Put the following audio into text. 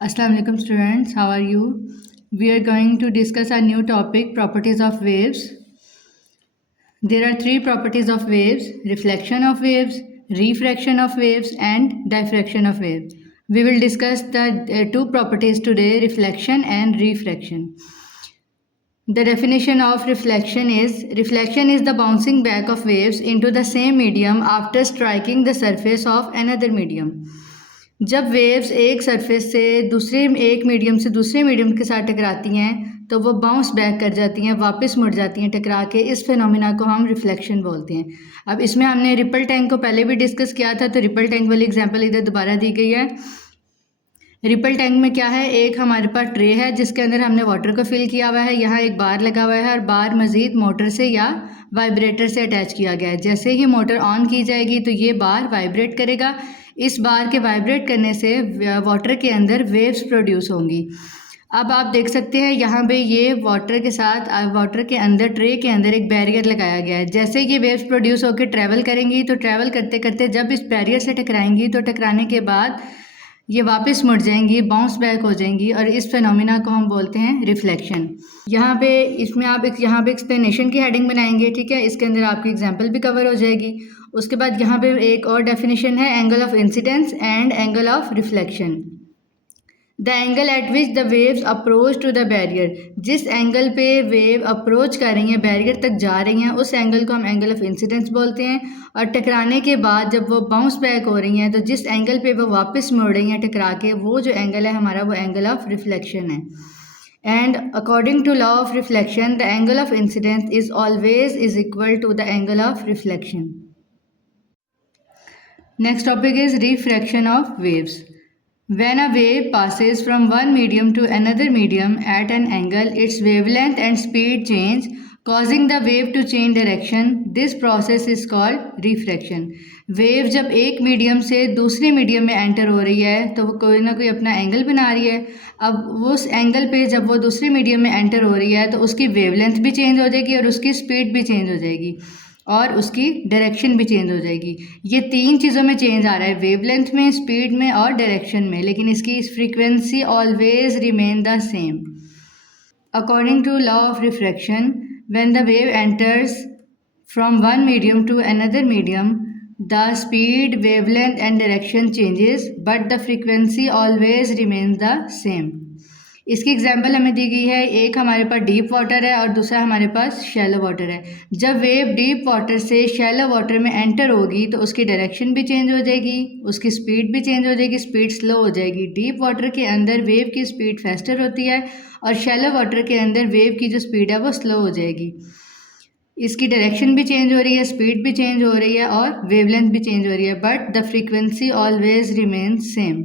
Assalamu alaikum students, how are you? We are going to discuss a new topic, properties of waves. There are three properties of waves: reflection of waves, refraction of waves and diffraction of waves. We will discuss the two properties today, reflection and refraction. The definition of reflection is the bouncing back of waves into the same medium after striking the surface of another medium. जब waves एक surface से एक medium से दूसरे medium के साथ टकराती हैं तो वो बाउंस बैक कर जाती हैं, वापस मुड़ जाती हैं टकरा के। इस फिनोमिना को हम रिफ्लेक्शन बोलते हैं। अब इसमें हमने रिपल टैंक को पहले भी डिस्कस किया था, तो रिपल टैंक वाली एग्जांपल इधर दोबारा दी गई है। रिपल टैंक में क्या है, एक हमारे पास ट्रे है जिसके अंदर हमने वाटर को फिल किया हुआ है। यहाँ एक बार लगा हुआ है और बार मज़ीद मोटर से या वाइब्रेटर से अटैच किया गया है। जैसे ही मोटर ऑन की जाएगी तो ये बार वाइब्रेट करेगा। इस बार के वाइब्रेट करने से वाटर के अंदर वेव्स प्रोड्यूस होंगी। अब आप देख सकते हैं यहाँ पे ये वाटर के साथ वाटर के अंदर ट्रे के अंदर एक बैरियर लगाया गया है। जैसे ये वेव्स प्रोड्यूस होकर ट्रैवल करेंगी तो ट्रैवल करते करते जब इस बैरियर से टकराएंगी तो टकराने के बाद ये वापस मुड़ जाएंगी, बाउंस बैक हो जाएंगी और इस फिनोमिना को हम बोलते हैं रिफ्लेक्शन। यहाँ पे यहाँ पे एक्सप्लेनेशन की हेडिंग बनाएंगे, ठीक है। इसके अंदर आपकी एग्जांपल भी कवर हो जाएगी। उसके बाद यहाँ पे एक और डेफिनेशन है, angle of incidence and angle of reflection. The angle at which the waves approach to the barrier, जिस एंगल पे वेव अप्रोच कर रही हैं, बैरियर तक जा रही हैं, उस एंगल को हम एंगल ऑफ इंसिडेंस बोलते हैं। और टकराने के बाद जब वो बाउंस बैक हो रही हैं तो जिस एंगल पे वो वापस मुड़ रही हैं टकरा के, वो जो एंगल है हमारा वो एंगल ऑफ रिफ्लेक्शन है। And according to law of reflection the angle of incidence is always is equal to the angle of reflection. Next topic is refraction of waves. When a wave passes from one medium to another medium at an angle, its wavelength and speed change, causing the wave to change direction. This process is called refraction. Wave जब एक medium से दूसरे medium में enter हो रही है तो वो कोई ना कोई अपना एंगल बना रही है। अब उस एंगल पे जब वो दूसरे मीडियम में एंटर हो रही है तो उसकी वेवलेंथ भी चेंज हो जाएगी और उसकी स्पीड भी चेंज हो जाएगी और उसकी डायरेक्शन भी चेंज हो जाएगी। ये तीन चीज़ों में चेंज आ रहा है, वेवलेंथ में, स्पीड में और डायरेक्शन में, लेकिन इसकी frequency always remain the same. According to law of refraction, when the wave enters from one medium to another medium, the speed, wavelength and direction changes but the frequency always remain the same. इसकी example हमें दी गई है, एक हमारे पास deep water है और दूसरा हमारे पास शैलो वाटर है। जब वेव डीप वाटर से शैलो वाटर में एंटर होगी तो उसकी डायरेक्शन भी चेंज हो जाएगी, उसकी स्पीड भी चेंज हो जाएगी, स्पीड स्लो हो जाएगी। डीप वाटर के अंदर वेव की स्पीड फास्टर होती है और शैलो वाटर के अंदर वेव की जो स्पीड है वो स्लो हो जाएगी। इसकी डायरेक्शन भी चेंज हो रही है, स्पीड भी चेंज हो रही है और वेवलेंथ भी चेंज हो रही है, but the frequency always remains same.